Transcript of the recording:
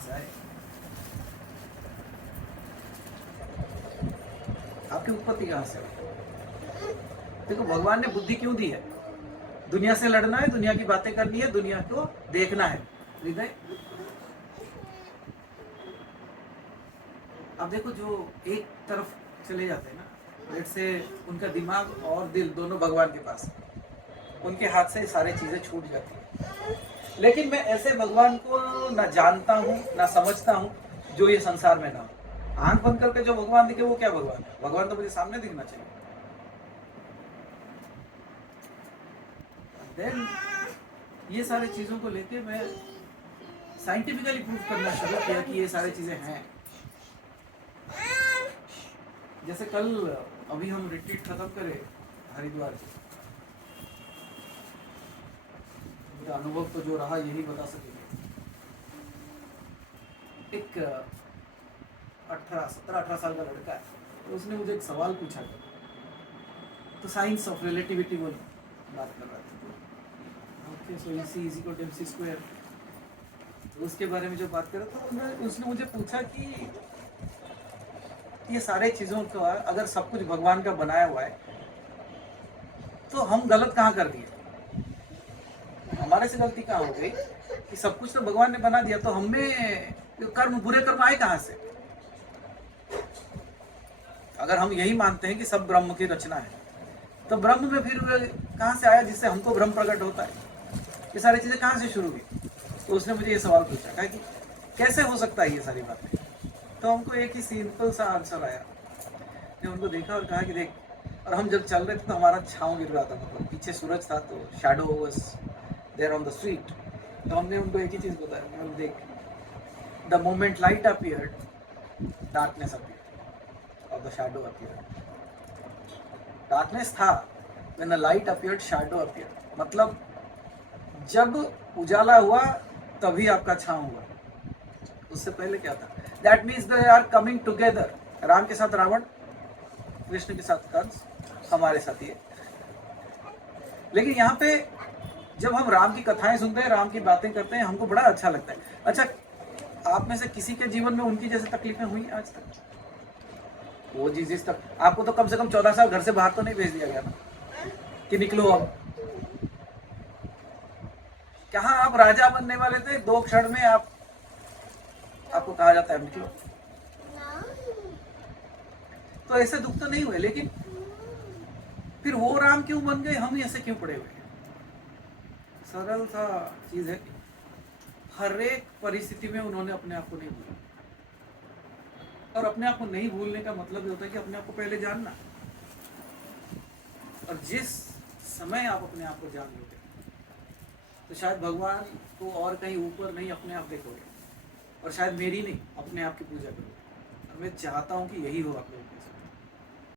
से आए? आपकी उत्पत्ति कहाँ से आई? देखो भगवान ने बुद्धि क्यों दी है? दुनिया से लड़ना है, दुनिया की बातें करनी है, दुनिया को देखना है। हृदय अब देखो जो एक तरफ चले जाते हैं ना, जैसे उनका दिमाग और दिल दोनों भगवान के पास है, उनके हाथ से सारी चीजें छूट जाती है। लेकिन मैं ऐसे भगवान को ना जानता हूँ ना समझता हूँ जो ये संसार में ना हो। आंख बंद करके जो भगवान दिखे वो क्या भगवान है? भगवान तो मुझे सामने दिखना चाहिए। देन ये सारी चीजों को लेके मैं साइंटिफिकली प्रूव करना शुरू किया कि ये सारी चीजें हैं। जैसे कल अभी हम रिट्रीट खत्म करे हरिद्वार से, मेरा अनुभव तो जो रहा यही बता सकेंगे। एक 17-18 साल का लड़का है, तो उसने मुझे एक सवाल पूछा था, तो साइंस ऑफ रिलेटिविटी वो बात कर रहा था। Okay, so E is equal to MC square, तो उसके बारे में जो बात कर रहा था, उसने मुझे पूछा कि ये सारे चीज़ों का अगर सब कुछ भगवान का बनाया हुआ है तो हम गलत कहाँ कर दिए? हमारे से गलती कहाँ हो गई कि सब कुछ तो भगवान ने बना दिया, तो हमें कर्म, बुरे कर्म आए कहाँ से? अगर हम यही मानते हैं कि सब ब्रह्म की रचना है, तो ब्रह्म में फिर कहाँ से आया जिससे हमको ब्रह्म प्रकट होता है? ये सारी चीज़ें कहाँ से शुरू हुई? तो उसने मुझे ये सवाल पूछा, कहा कि कैसे हो सकता है ये सारी बातें? तो हमको एक ही सिंपल सा आंसर आया। ने उनको देखा और कहा कि देख, और हम जब चल रहे थे तो हमारा छाँव गिर रहा था, मतलब पीछे सूरज था तो shadow was there on the street. तो हमने उनको एक ही चीज़ बताया, देख, the moment light appeared darkness appeared और द शैडो अपीयर्ड। डार्कनेस था, when the light appeared shadow appeared. मतलब जब उजाला हुआ तभी आपका छाँव हुआ, उससे पहले क्या था? That means they are coming together. Ram के साथ रावण, कृष्ण के साथ कंस, हमारे साथ ये। लेकिन यहाँ पे जब हम राम की कथाएं सुनते हैं, राम की बातें करते हैं, हमको बड़ा अच्छा लगता है। अच्छा, आप में से किसी के जीवन में उनकी जैसे तकलीफें हुई आज तक? वो जिस तक आपको तो कम से कम 14 साल घर से बाहर तो नहीं भेज दिया गया ना कि निकलो अब। कहाँ आप राजा बनने वाले थे, 2 क्षण में आपको कहा जाता है निकलो। तो ऐसे दुख तो नहीं हुए, लेकिन फिर वो राम क्यों बन गए, हम ऐसे क्यों पड़े हुए? सरल सा चीज है कि हर एक परिस्थिति में उन्होंने अपने आप को नहीं भूला। और अपने आप को नहीं भूलने का मतलब ये होता है कि अपने आप को पहले जानना। और जिस समय आप अपने आप को जान लोगे तो शायद भगवान को और कहीं ऊपर नहीं अपने आप देखोगे, और शायद मेरी नहीं अपने आप की पूजा करोगे। और मैं चाहता हूँ कि यही हो आप लोगों के साथ।